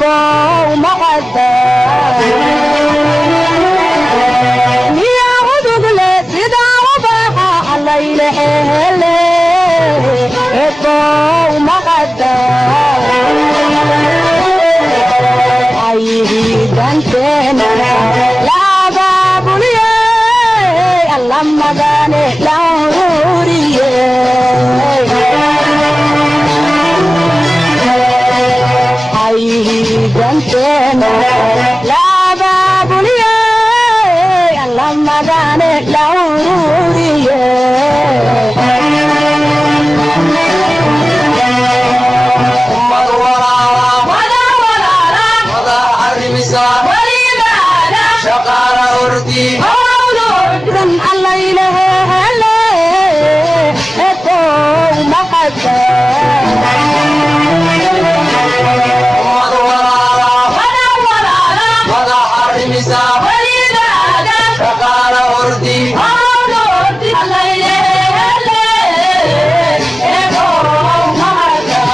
إبو مقدة يا عدود لسيدا وباقى الليل حيلي إبو مقدة عيدي دانتنا لا بابولي اللهم داني لوري عيدي دانتنا لا بابولي اللهم داني لوري شقار أردي مولود الليل إبو مقدة وضع الرمسا شقار أردي مولود الليل إبو مقدة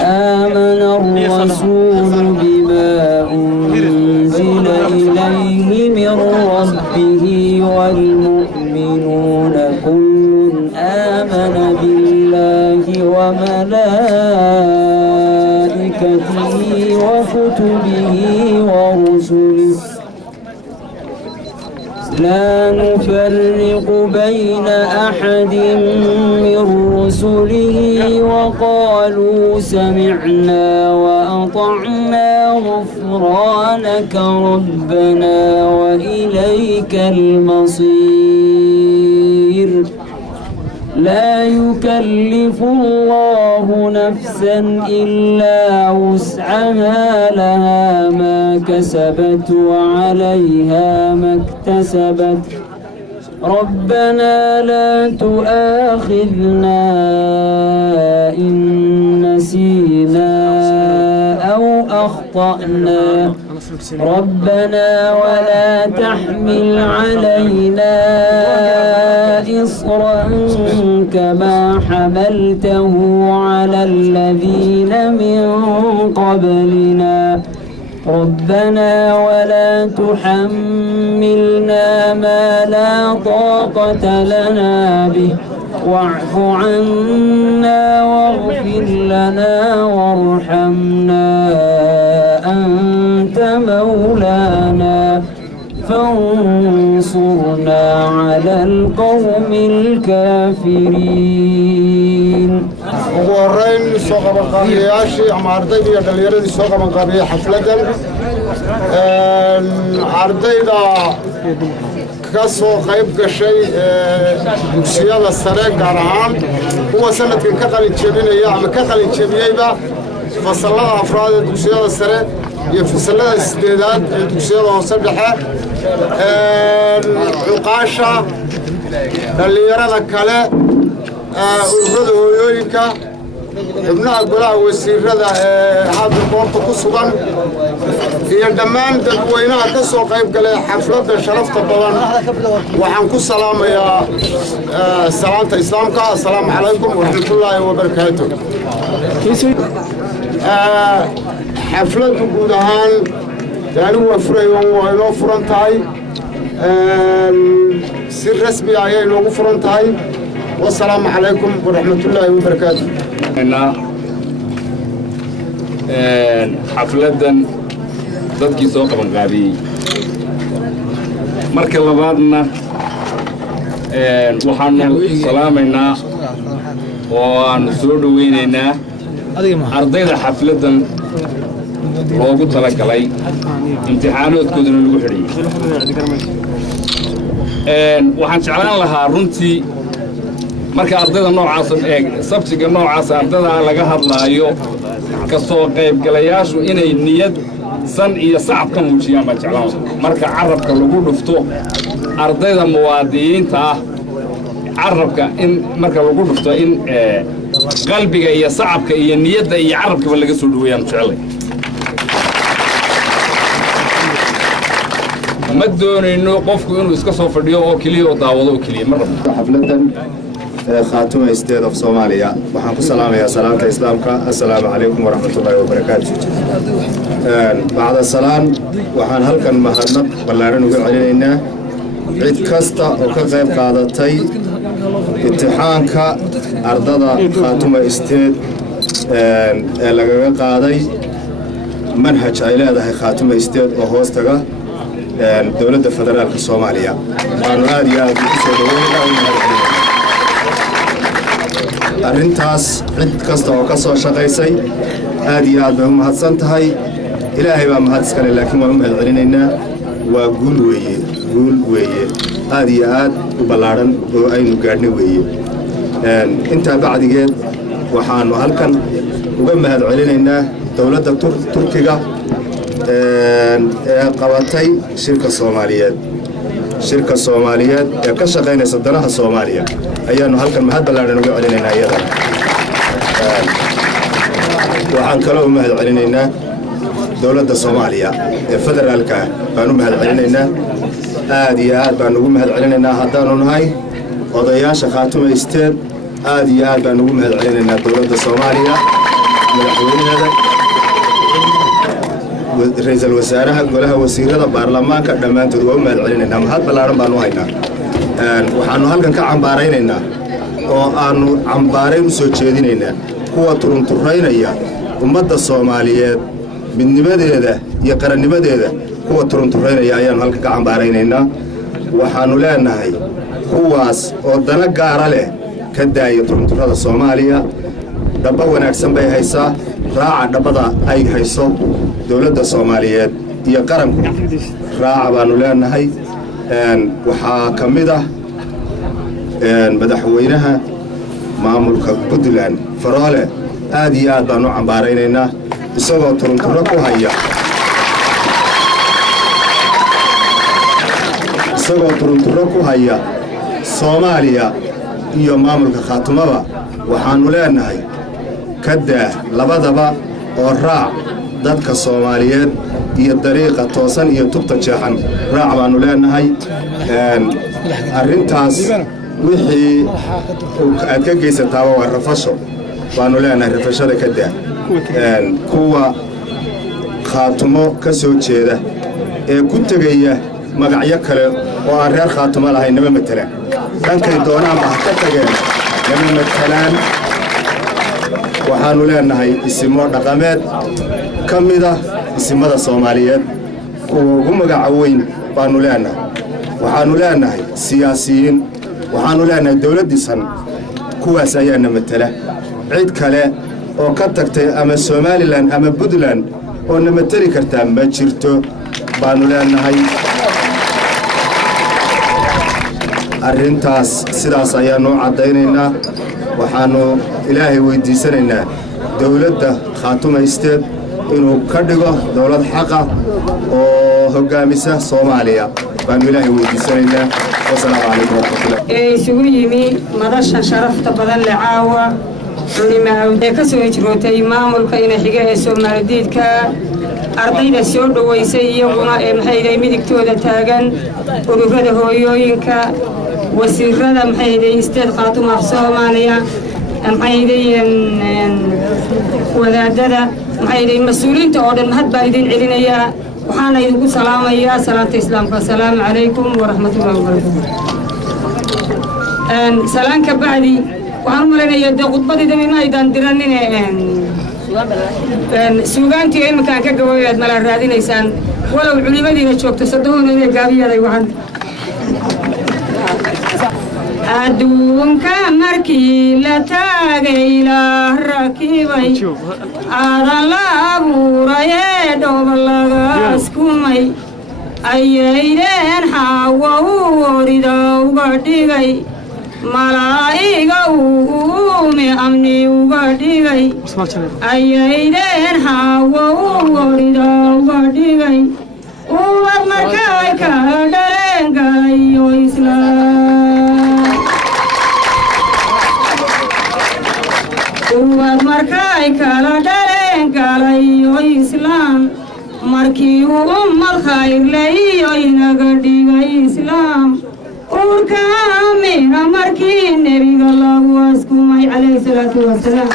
آمن الرسول بما أنزل إليه من ربه والمؤمنون كل آمن بالله وملائكته وكتبه ورسله لا نفرق بين أحد من رسله وقالوا سمعنا وأطعنا غفرانك ربنا وإليك المصير لا يكلف الله نفسا إلا وسعها لها ما كسبت وعليها ما اكتسبت ربنا لا تؤاخذنا إن نسينا أو أخطأنا ربنا ولا تحمل علينا إصرا كما حملته على الذين من قبلنا ربنا ولا تحملنا ما لا طاقة لنا به واعف عنا واغفر لنا وارحمنا أنت مولانا فانصرنا على القوم الكافرين ugu horeyn soo qaban qabiyaashii ama ardayda iyo dhalinyarada soo qaban qabiya xafladan ardayda ka soo qayb gashay dugsiyada sare gaar ahaan kuwa sanadkan ka qalin jebinaya ama ka qalin jebiyeyba fasallada afraad ee dugsiyada sare iyo fasallada sideedaad ee dugsiyada hoose dhexe cuqaasha dhalinyarada kale ururada hooyooyinka xubnaha golaha wasiirada ee hadda goobta ku sugan iyo dhammaan dadweynaha ka soo qayb galay xafladda sharafta badan waxaan ku salaamayaa salaanta islaamka assalaamu calaykum waraxmatullaahi wabarakaatu xafladdu guud ahaan anigu waa furayo waa inoo furan tahay si rasmi ah ayay inoogu furan tahay والسلام عليكم ورحمة الله وبركاته. حفلة dadkii soo qaban qaabiyey marka labaadna waxaanu salaamaynaa oo aan soo dhaweynaynaa ardayda xafladan loogu talagalay imtixaanaadkoodana lagu xidhiyey waxaan jeclaan lahaa runtii marka ardayda noocaas sabsiga noocaas ardayda laga hadlaayo ka soo qaybgalayaashu inay niyad san iyo sacab ka muujiyaan baan jeclaan marka carabka lagu dhufto ardayda muwaadiniinta ah carabka in marka lagu dhufto in qalbiga iyo sacabka iyo niyadda iyo carabkaba laga soo dhaweeyaan jeclay ma doonayno qofku inuu iska soo fadhiyo oo keliya oo daawado oo keliya ma rabno xafladan khaatuma state of Soomaaliya waxaan ku salaamayaa salaanta islaamka assalaamu calaykum waraxmatullaahi wabarakaatuh bacda salaan waxaan halkan mahadnaq ballaaran uga celinaynaa cid kasta oo ka qayb qaadatay imtixaanka ardada khaatuma state ee lagaga qaaday manhaj ay leedahay khaatuma state oo hoostaga dowladda federaalka Soomaaliya waanu aad iyo aad ugu soo dhaweynaa arrintaas cid kasta oo ka soo shaqaysay aad iyo aad bay u mahadsan tahay ilaahay baa mahad iskale laakiin waan u mahad celinaynaa waa guul weeye aad iyo aad u ballaaran oo aynu gaadhnay weeye intaa bacdigeed waxaanu halkan uga mahad celinaynaa dowladda Turkiga ee qabatay shirka Soomaaliyeed ee ka shaqeynaysa danaha Soomaaliya ayaanu halkan mahad ballaaran uga celinaynaa iyadana waxaan kaloo u mahad celinaynaa dowladda Soomaaliya ee federaalka baan u mahad celinaynaa aad iyo aad baan ugu mahad celinaynaa haddaanu nahay odayaasha khaatuma state aad iyo aad baan ugu mahad celinaynaa dowladda Soomaaliya madaxweynaheeda ra'iisul wasaaraha golaha wasiirada baarlamaanka dhammaantood waa u mahad celinaynaa mahad ballaaran baan u haynaa waxaanu halkan ka cambaaraynaynaa oo aanu cambaarayn u soo jeedinaynaa kuwa turunturraynaya ummadda Soomaaliyeed midnimadeeda iyo qarannimadeeda kuwa turunturraynaya ayaanu halkan ka cambaaraynaynaa waxaanu leenahay kuwaas oo dana gaara leh ka daaya turunturrada Soomaaliya dhaba wanaagsan bay haysaa raaca dhabada ay hayso dowladda Soomaaliyeed iyo qaranku raaca baanu leenahay waxaa ka mid ah madaxweynaha maamulka Puntland Faroole aad iyo aad baan u cambaaraynaynaa isagoo turunturro ku haya Soomaaliya iyo maamulka khaatumaba waxaanu leenahay ka daa labadaba oo raac dadka Soomaaliyeed iyo dariiqa toosan iyo tubta jeexan raac baanu leenahay arrintaas wixii aad ka geysataaba waa rafasho baanu leenahay rafashada ka daa kuwa khaatumo ka soo jeeda ee ku tegaya magacyo kale oo aan reer khaatumo lahayn nama matalaan dhankay doonaanba ha ka tageen nama matalaan waxaanu leenahay isimo dhaqameed ka mid ah isimada Soomaaliyeed kuwa ugu magaca weyn baanu leenahay waxaanu leenahay siyaasiyiin waxaanu leenahay dawladdiisan kuwaas ayaana matala cid kale oo ka tagtay ama Somaliland ama Puntland oo na matali kartaa ma jirto baanu leenahay arrintaas sidaas ayaanu cadaynaynaa waxaanu ilaahay weydiisanaynaa dawladda khaatuma state inuu ka dhigo dawlad xaqa oo hogaamisa Soomaaliya baanu ilaahay weydiisanaynaa wassalaamu calaykum warahmatullahi isugu yimi madasha sharafta badan le caawa culimada ka soo hijrootay maamulka ina xiga ee Soomaaliyeedka ardayda soo dhaweysay iyaguna ee maxay midigtooda taagan ururada hooyooyinka wasiirada maxay state khaatuma Soomaaliya maxay wadaadada maxay mas'uuliyiinta oo dhan mahad baan idin celinaya waxaana idinku salaamayaa salaanta islaamka assalaamu calaykum waraxmatullaahi wabarakaatuh salaanka bacdi waxaan maleynayaa de khudbadii ma aydan diranin suugaantii iminkaan ka gaboyaad mala raadinaysaan walow culimadiina joogto sadahoona inay gaabiyaday waxaan أدونك مركي لتاقي لا ركيبي أرى لابو ريدو بلغاسكومي أيين حاوه ردو قدقي ملائكة وقومي أمني وقدقي أيين حاوه ردو قدقي ومركاي كدرين قايو إسلام ومركاي كدرين قايو إسلام مركي الخير لي نقدي إسلام وركامي مركي النبي الله واسكم عليه الصلاة والسلام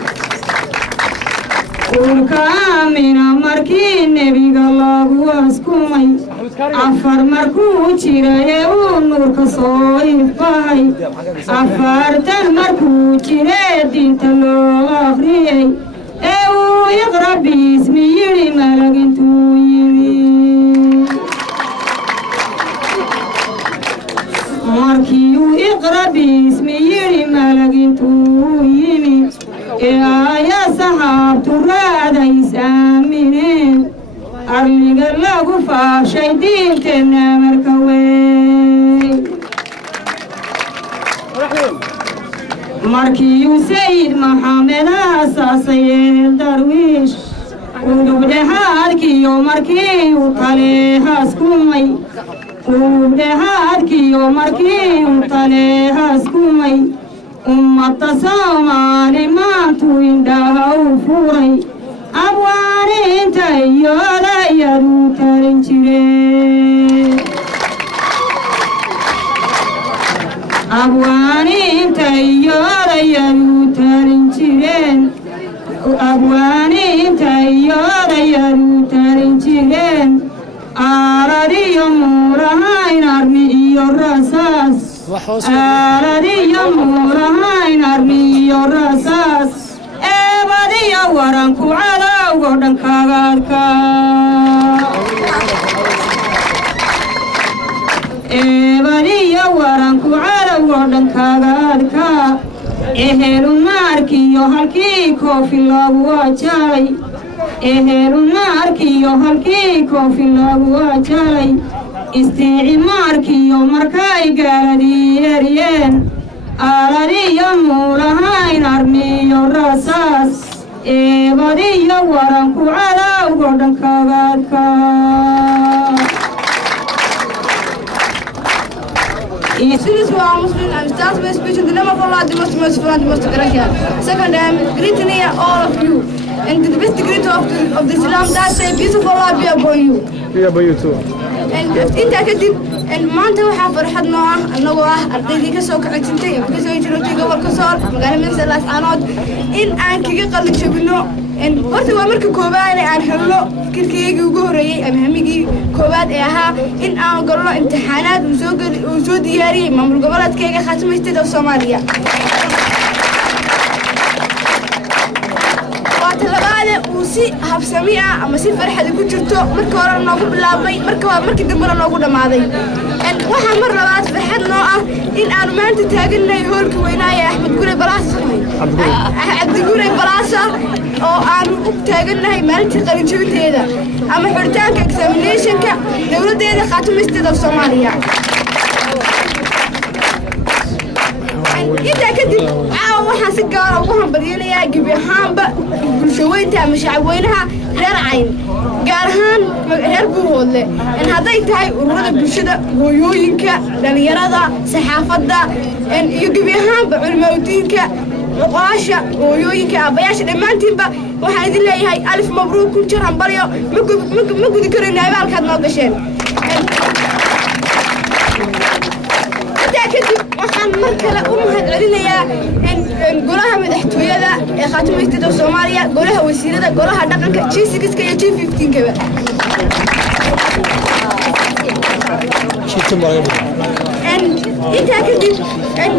وركامي مركي النبي الله واسكم عفر مركو تشيري ونور كصويف باي عفر مركو تشيري دين تلو أخري ايو يقرأ باسمي يري مالك انتو يمي ماركيو يقرأ باسمي يري مالك انتو يمي يا صحاب تراد يسامنين أرلق الله فاشي دين تنا مركوين ماركيو سيد محمد أساسي درويش ودهادكيو ماركيو طاليها سكومي ودهادكيو ماركيو طاليها سكومي التصومالي ما تويندها وفوري أبواني انت يولا يدو ترنشري أبواني انت يولا يدو ترنشرين أبواني انت يولا يدو ترنشرين أرادي يمورها نرمي الرصاص أرادي يمورها نرمي الرصاص أبدي ورانكو على ودن كاغاركا أبدي ورانكو على ودن كاغاركا إهلو ماركي يوهالكي كوفي الله وجاي إهلو ماركي يوهالكي كوفي الله وجاي استعماركي يومركاي قالدي يريين أرادي يمورها نرمي الرصاص إبادي ورانكو على ودن كاغاركا As soon as we are Muslim, I'm starting my speech in the name of Allah, the most merciful and the most gracious. Second, I am greeting here all of you. And the best greeter of the Islam that say, peace of Allah be upon you. Be upon you too. And inta kadib maanta waxaa farxad noo ah anagoo ah ardaydii ka soo kacay ka soo jirtay gobolka Sool magaalada Meesalaas aanood in aan kaga qalin jabino horta waa markii koobaad aan helno fikirkayga ugu horeeyay ama hamigii koobaad ee ahaa in aan galno imtixaanaad uu soo diyaariyay maamul goboleedkayga Khaatimisteeda Soomaaliya talabaad uu si habsami ah ama si farxad ku jirto marka hore noogu bilaabay markii dambe noogu dhamaaday waxaan mar labaad farxad noo ah in aan maanta taaganay hoolka weynaaye Axmed Gurey Balaasa Axmed Gurey Balaasa oo aan u taaganay maalintii qalin jabinteeda ama xiritaanka examination-ka dawladeeda Khaatimisteeda Soomaaliya inta kadib waxaan si gaar ah ugu hambalyeeyaa gebi ahaanba bulshooyinta ama shacabweynaha reer Cayn gaar ahaan reer Buuhoodle in haday tahay ururada bulshada hooyooyinka dhalinyarada saxaafadda iyo gebi ahaanba culimadiinka uqaasha hooyooyinka abayaasha dhamaantiinba waxaan idin leeyahay alif mabruuk ku jir hambalyo ma gudi karayna abaalkaad noo gasheen waxaan mar kale u mahadcelinayaa golaha madaxtooyada ee Khaatimisteeda Soomaaliya golaha wasiirada golaha dhaqanka G6 iyo G15 inta kadib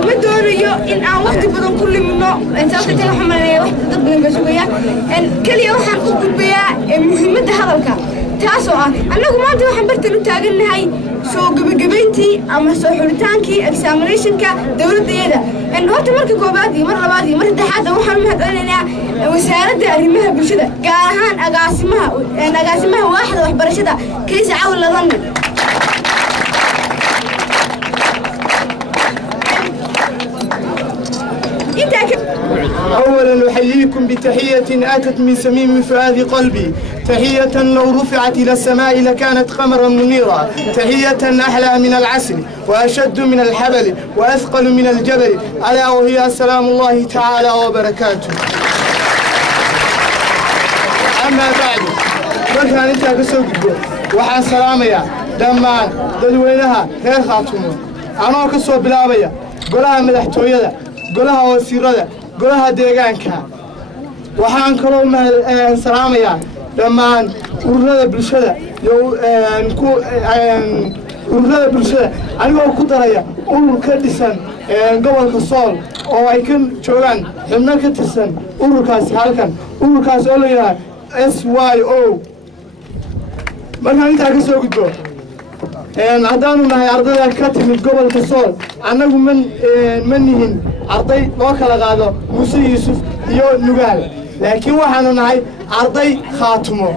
ma doonayo in aan waqti badan ku limino sababta waxaan maleeyaa wax dad badan ka sugaya kaliya waxaan u gudbayaa muhiimadda hadalka taasoo ah annagu maanta waxaan bartan u taagannahay soo gabagabayntii ama soo xuritaankii examinationka dowladdeeda horta marka koobaad iyo mar labaad iyo mar saddexaadda waxaan u mahadcelinaynaa wasaaradda arrimaha bulshada gaar ahaan agaasimaha waaxda waxbarashada kaysa cawil ladan أولا أحييكم بتحية أتت من صميم فؤاد قلبي، تحية لو رفعت إلى السماء لكانت قمرا منيرا، تحية أحلى من العسل وأشد من الحبل وأثقل من الجبل، ألا وهي السلام الله تعالى وبركاته. أما بعد markaan intaa ka soo gudbo waxaan salaamayaa dhammaan dadweynaha reer Khaatumo anoo ka soo bilaabaya golaha madaxtooyada golaha wasiirada golaha deegaanka waxaan kaloo salaamayaa dhammaan ururada bulshada iyo ururada bulshada anigoo ku daraya urur ka dhisan gobolka Sool oo ay ka joogaan xubno ka tirsan ururkaasi halkan ururkaas oo la yiraahdo SYO markaan intaa ka soo gudbo haddaanu nahay ardayda ka timid gobolka Sool annagu ma nihin arday loo kala qaado Muuse Yuusuf iyo Nugaal laakiin waxaanu nahay arday Khaatumo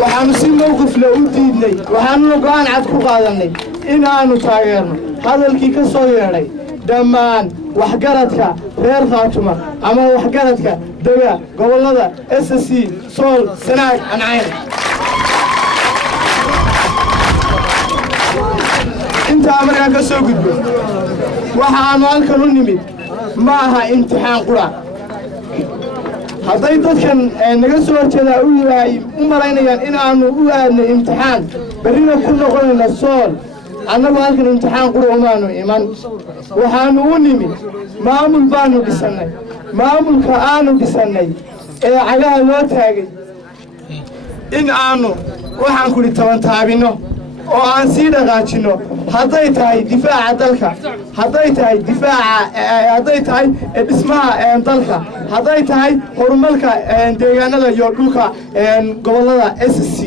waxaanu si mowqif la u diidnay waxaanuna go'aan cad ku qaadanay in aanu taageerno hadalkii ka soo yeedhay dhammaan waxgaradka reer Khaatumo ama waxgaradka dega gobolada SSC Sool Sanaag Ancayn intaa markaan ka soo gudbo waxaanu halkan u nimid ma aha imtixaan qura hadday dadkan naga soo horjeedaa u malaynayaan in aanu u aadnay imtixaan berrina ku noqonayna Sool annagu halkan imtixaan qura umaanu iman waxaanu u nimid maamul baanu dhisannay maamulka aanu dhisannay ee cagaha loo taagay in aanu waxaan kuli tabantaabinno oo aan sii dhaqaajinno hadday tahay difaaca dalka hadday tahay dhismaha dalka hadday tahay horumarka deegaanada iyo dhulka gobolada SSC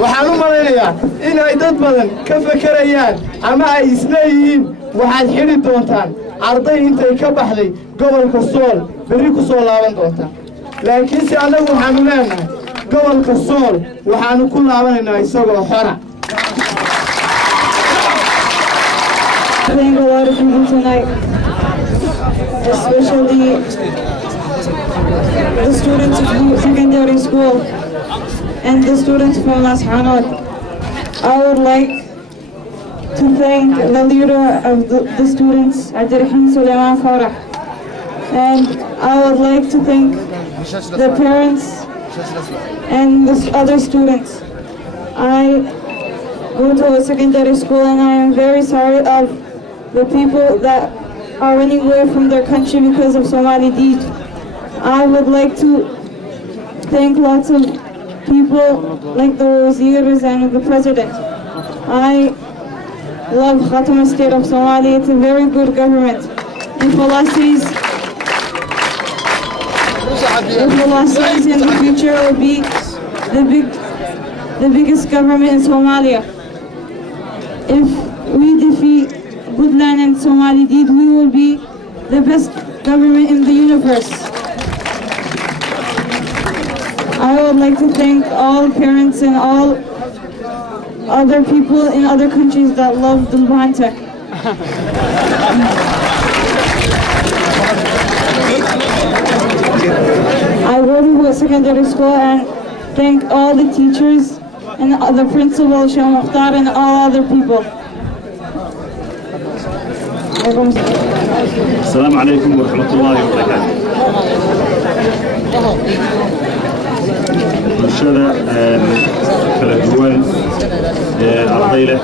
waxaan u malaynayaa inay dad badan ka fakarayaan ama ay isleeyihiin waxaad xidhi doontaan arday intay ka baxday gobolka Sool berri ku soo laaban doontaa laakiin si annagu waxaanu leenahay gobolka Sool waxaanu ku laabanaynaa isagoo xora Thank a lot of people tonight, especially the students of secondary school and the students from Las Hanot. I would like to thank the leader of the students, Abdirahim Suleiman Farah. And I would like to thank the parents and the other students. I go to a secondary school and I am very sorry of the people that are running away from their country because of Somali Deed. I would like to thank lots of people like the Wazirs and the President. I love Khaatuma State of Somalia. It's a very good government. If Allah sees in the future will be the biggest government in Somalia. If we defeat Puntland and Somali Deed, we will be the best government in the universe. I would like to thank all parents and all other people in other countries that love Dhulbahante. I go to a secondary school and thank all the teachers and the principal, Sheikh Mukhtar, and all other people. السلام عليكم ورحمة الله وبركاته. bulshada kala duwan arday leh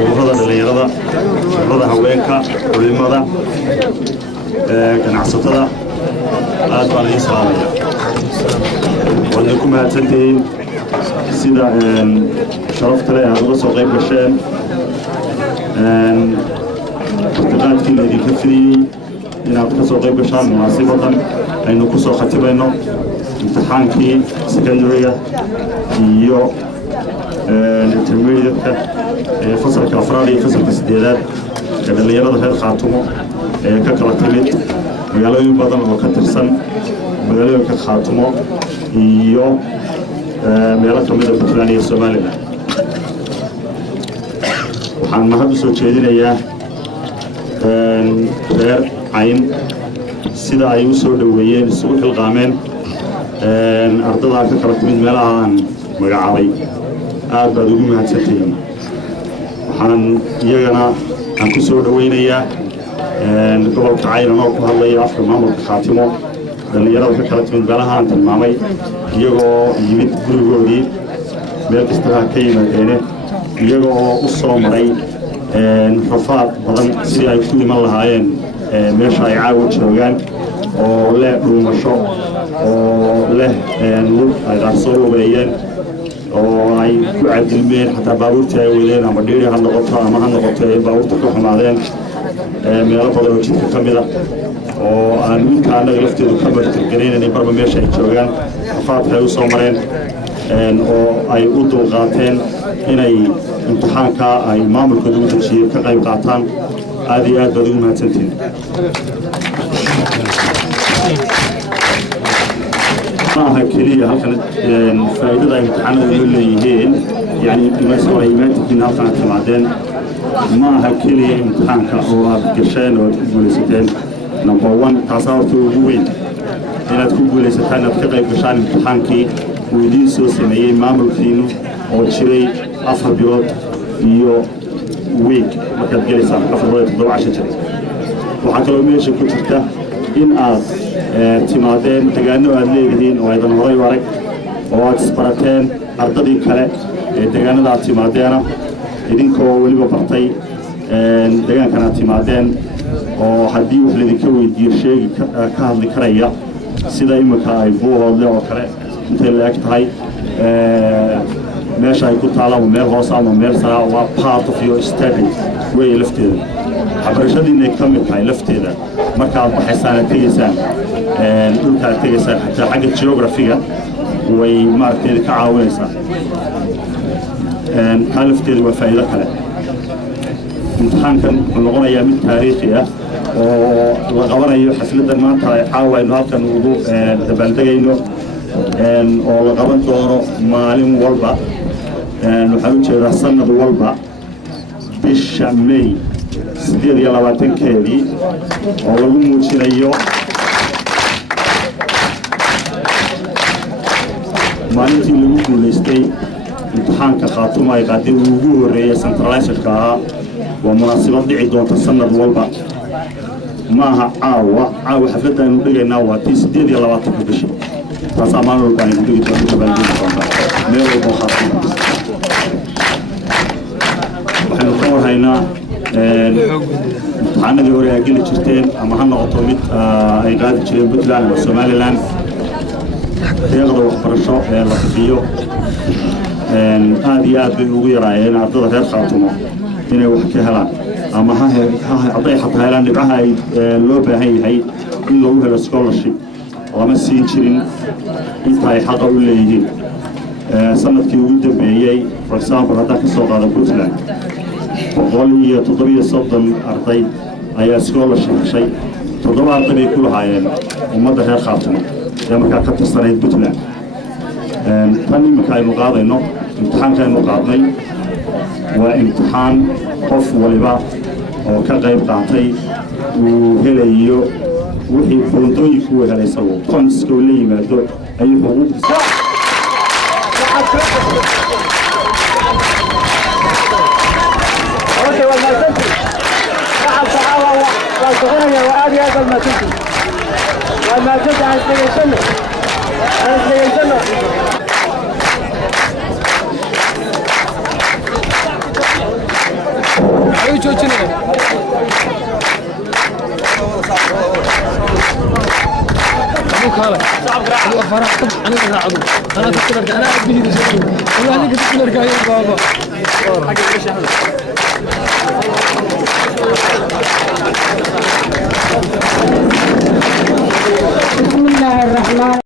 ururada dhalinyarada ururada haweenka culimada ganacsatada aad baan idin salaamaya waadna ku mahadsantihiin sida sharafta leh aad uga soo qayb gasheen martiqaadkii laydinka fidiyey inaad ka soo qayb gashaan munaasibadan aynu ku soo khatibayno imtixaankii secondaryga iyo intermediate-ka ee fasalka afraad iyo fasalka siddeedaad ee dhallinyarada reer Khaatumo ee ka kala timid magaalooyin badan oo ka tirsan magaalooyinka Khaatumo iyo meelo ka mid ah Puntland iyo Somaliland. waxaan mahad u soo jeedinayaa reer Cayn sida ay u soo dhaweeyeen isugu xilqaameen ardada ka kala timid meelaha aan magacaabay aad baad ugu mahadsantihiin. waxaan iyagana aan ku soo dhaweynayaa gobolka Cayn oo ku hadlaya afka maamulka Khaatimo dhallinyarada ka kala timid meelaha aan tilmaamay iyagoo yimid gurigoodii meel kasta ka yimaadeen iyagoo u soo maray rafaad badan sidii ay ku iman lahaayeen meesha ay caawa joogaan oo leh dhuumasho oo leh lug ay qarsoo lugeeyeen oo ay ku cadilmeen xataa baabuurtii ay wadeen ama dhiiri ha noqoto ama ha noqoto ay baabuurta ka xumaadeen meelo badan oo jidka ka mid ah oo aan inta annaga lafteedu ka martirganaynanay barba meesha ay joogaan rafaadka ay u soo mareen oo ay u dulqaateen inay imtixaanka ay maamulka ugu dejiyeen ka qayb qaataan aad iyo aad baad ugu mahadsantihiin. maaha keliya halkan faa'iidada ay imtixaanadu u leeyihiin yani imaantihiin halkan aad timaadeen maaha keliya imtixaanka oo aad gasheen oo aad ku guulaysateen number one taasaa horta ugu weyn inaad ku guulaysataan inaad ka qayb gashaan imtixaankii uu idiin soo sameeyey maamulkiinu oo jiray 4 bilood iyo week markaad gelaysaan 4 bilood 7 casho jiray. waxaa kaloo meesha ku jirta in aad timaadeen deegaano aad leedihiin oo aydan horay u arag oo aad isbarateen ardadii kale ee deegaanada aad timaadeena idinkoo weliba bartay deegaankan aad timaadeen oo haddii wax laydinka weydiiyo sheegi ka hadli karaya sida iminka ay buuhoodle oo kale intay la eg tahay meesha ay ku taalaan waa meel hoose ama meel sare waa part of your study way lafteeda waxbarashadiinay ka mid tahay lafteeda markaad baxaysaan aad tegaysaan dhulka aad tegaysaan xataa xagga geographiga way maaragteeda ka caawinaysaa kaa lafteeda waa faa'iido kale. imtixaankan wuxuu noqonayaa mid taariikhi ah oo la qabanayo xafladan maanta caawa aynu halkan ugu dabaaldegayno oo la qaban doono maalin walba waxaan u jeedaa sanad walba bisha May 28-keedii oo lagu muujinayo maalintii lagu guulaystay imtixaanka Khaatumo ay qaaday ugu horeeyay centralized-ka ahaa waa munaasabad dhici doonta sanad walba maaha caawa xafladda aynu dhigaynaa waa tii 28 bisha taasaa maalin walba aynu dhigi doonta meel walba Khaatumo. waxaynu ka warhaynaa imtixaanadii hore ay geli jirteen ama ha noqoto mid ay qaadi jireen Puntland ama Somaliland deeqda waxbarasho ee la bixiyo aad iyo aad bay ugu yaraayeen ardada reer Khaatumo inay wax ka helaan ama hadday xataa helaan dhibcaha ay loo baahan yahay in lagu helo scholarship lama siin jirin inta ay xaqa u leeyihiin. sanadkii ugu dambeeyey for example haddaan ka soo qaado Puntland 137 arday ayaa scholarship heshay 7 arday bay ku lahaayeen ummadda reer Khaatumo ee markaa ka tirsanayd Puntland. tan iminka aynu qaadayno imtixaanka aynu qaadnay waa imtixaan qof waliba oo ka qayb qaatay uu helayo wixii buundooyinku uu helay isagu qoyska uu la yimaado ayuu xuquuqdiisa Kala بسم الله الرحمن